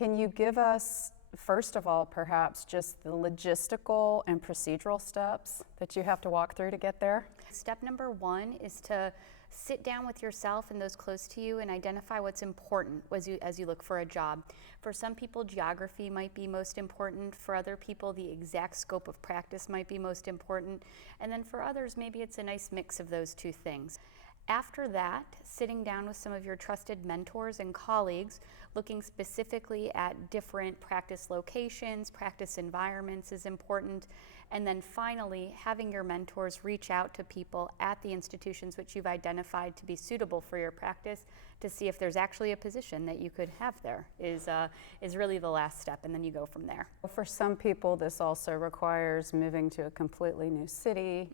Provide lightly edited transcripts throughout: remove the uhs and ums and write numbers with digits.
Can you give us, first of all, perhaps just the logistical and procedural steps that you have to walk through to get there? Step number one is to sit down with yourself and those close to you and identify what's important as you look for a job. For some people, geography might be most important. For other people, the exact scope of practice might be most important. And then for others, maybe it's a nice mix of those two things. After that, sitting down with some of your trusted mentors and colleagues, looking specifically at different practice locations, practice environments is important. And then finally, having your mentors reach out to people at the institutions which you've identified to be suitable for your practice to see if there's actually a position that you could have there is really the last step, and then you go from there. For some people, this also requires moving to a completely new city.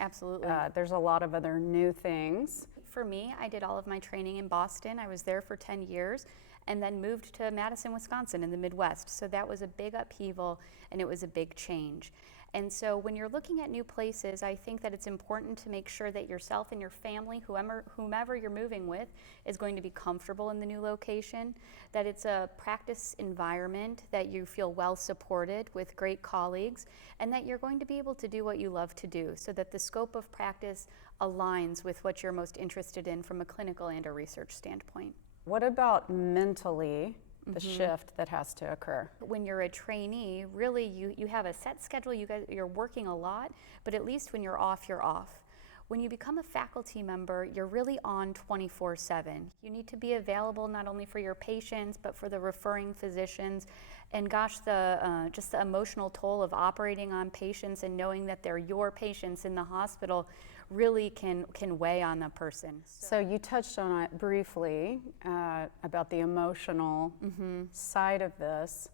Absolutely. There's a lot of other new things. For me, I did all of my training in Boston. I was there for 10 years and then moved to Madison, Wisconsin in the Midwest. So that was a big upheaval and it was a big change. And so when you're looking at new places, I think that it's important to make sure that yourself and your family, whomever you're moving with, is going to be comfortable in the new location, that it's a practice environment, that you feel well supported with great colleagues, and that you're going to be able to do what you love to do so that the scope of practice aligns with what you're most interested in from a clinical and a research standpoint. What about mentally? The shift that has to occur. When you're a trainee, really you have a set schedule, you're working a lot, but at least when you're off, you're off. When you become a faculty member, you're really on 24/7. You need to be available not only for your patients, but for the referring physicians. And gosh, just the emotional toll of operating on patients and knowing that they're your patients in the hospital really can weigh on a person. So you touched on it briefly about the emotional side of this,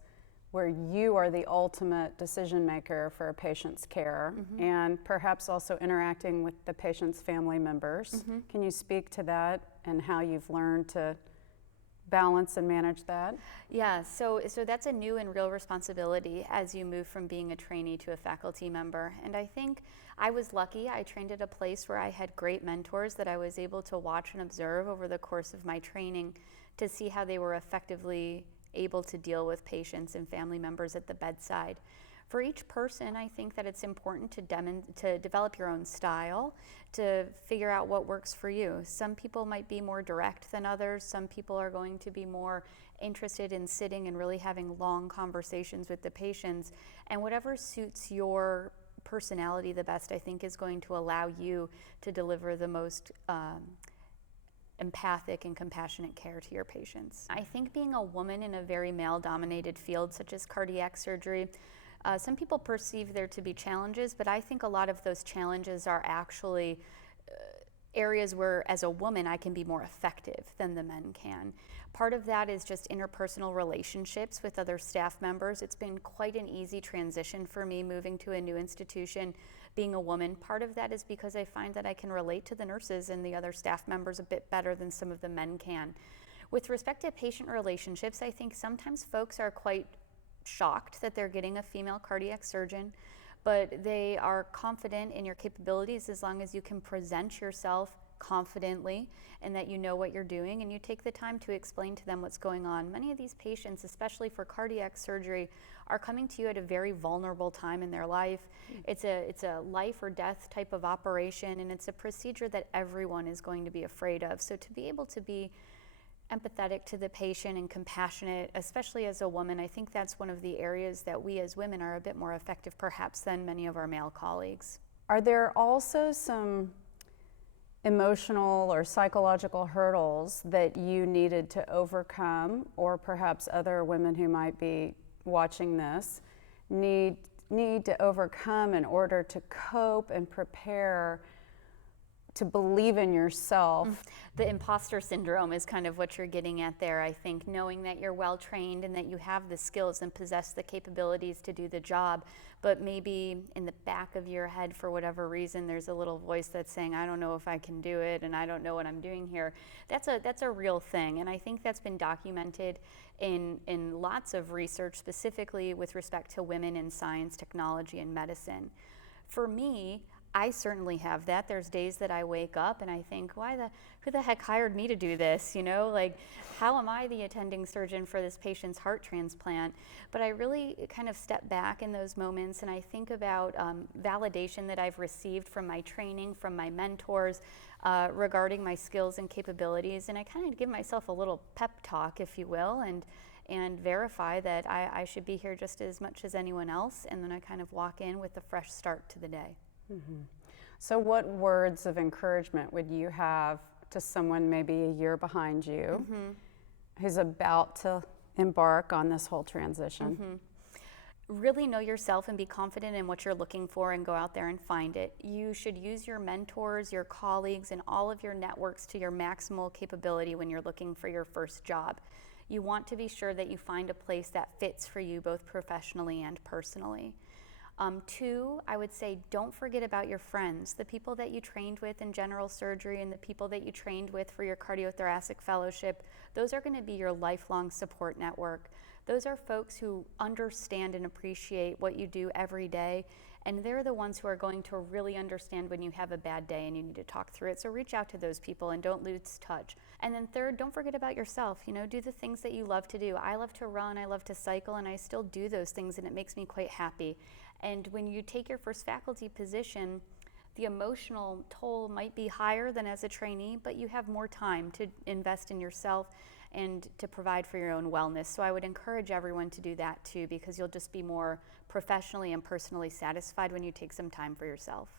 where you are the ultimate decision maker for a patient's care and perhaps also interacting with the patient's family members. Can you speak to that and how you've learned to balance and manage that? Yeah, so that's a new and real responsibility as you move from being a trainee to a faculty member. And I think I was lucky. I trained at a place where I had great mentors that I was able to watch and observe over the course of my training to see how they were effectively able to deal with patients and family members at the bedside. For each person, I think that it's important to develop your own style, to figure out what works for you. Some people might be more direct than others. Some people are going to be more interested in sitting and really having long conversations with the patients. And whatever suits your personality the best, I think, is going to allow you to deliver the most empathic and compassionate care to your patients. I think being a woman in a very male-dominated field such as cardiac surgery, some people perceive there to be challenges, but I think a lot of those challenges are actually areas where, as a woman, I can be more effective than the men can. Part of that is just interpersonal relationships with other staff members. It's been quite an easy transition for me moving to a new institution, being a woman. Part of that is because I find that I can relate to the nurses and the other staff members a bit better than some of the men can. With respect to patient relationships, I think sometimes folks are quite shocked that they're getting a female cardiac surgeon, but they are confident in your capabilities as long as you can present yourself confidently and that you know what you're doing and you take the time to explain to them what's going on. Many of these patients, especially for cardiac surgery, are coming to you at a very vulnerable time in their life. It's a life or death type of operation, and it's a procedure that everyone is going to be afraid of. So to be able to be empathetic to the patient and compassionate, especially as a woman, I think that's one of the areas that we as women are a bit more effective perhaps than many of our male colleagues. Are there also some emotional or psychological hurdles that you needed to overcome, or perhaps other women who might be watching this need to overcome in order to cope and prepare to believe in yourself? The imposter syndrome is kind of what you're getting at there, I think, knowing that you're well trained and that you have the skills and possess the capabilities to do the job, but maybe in the back of your head, for whatever reason, there's a little voice that's saying, I don't know if I can do it and I don't know what I'm doing here. That's a real thing, and I think that's been documented in lots of research, specifically with respect to women in science, technology, and medicine. For me, I certainly have that. There's days that I wake up and I think, who the heck hired me to do this? You know, like, how am I the attending surgeon for this patient's heart transplant? But I really kind of step back in those moments and I think about validation that I've received from my training, from my mentors, regarding my skills and capabilities. And I kind of give myself a little pep talk, if you will, and verify that I should be here just as much as anyone else. And then I kind of walk in with a fresh start to the day. Mm-hmm. So what words of encouragement would you have to someone maybe a year behind you who's about to embark on this whole transition? Really know yourself and be confident in what you're looking for and go out there and find it. You should use your mentors, your colleagues, and all of your networks to your maximal capability when you're looking for your first job. You want to be sure that you find a place that fits for you both professionally and personally. Two, I would say don't forget about your friends, the people that you trained with in general surgery and the people that you trained with for your cardiothoracic fellowship. Those are going to be your lifelong support network. Those are folks who understand and appreciate what you do every day, and they're the ones who are going to really understand when you have a bad day and you need to talk through it. So reach out to those people and don't lose touch. And then third, don't forget about yourself. You know, do the things that you love to do. I love to run, I love to cycle, and I still do those things, and it makes me quite happy. And when you take your first faculty position, the emotional toll might be higher than as a trainee, but you have more time to invest in yourself and to provide for your own wellness. So I would encourage everyone to do that too, because you'll just be more professionally and personally satisfied when you take some time for yourself.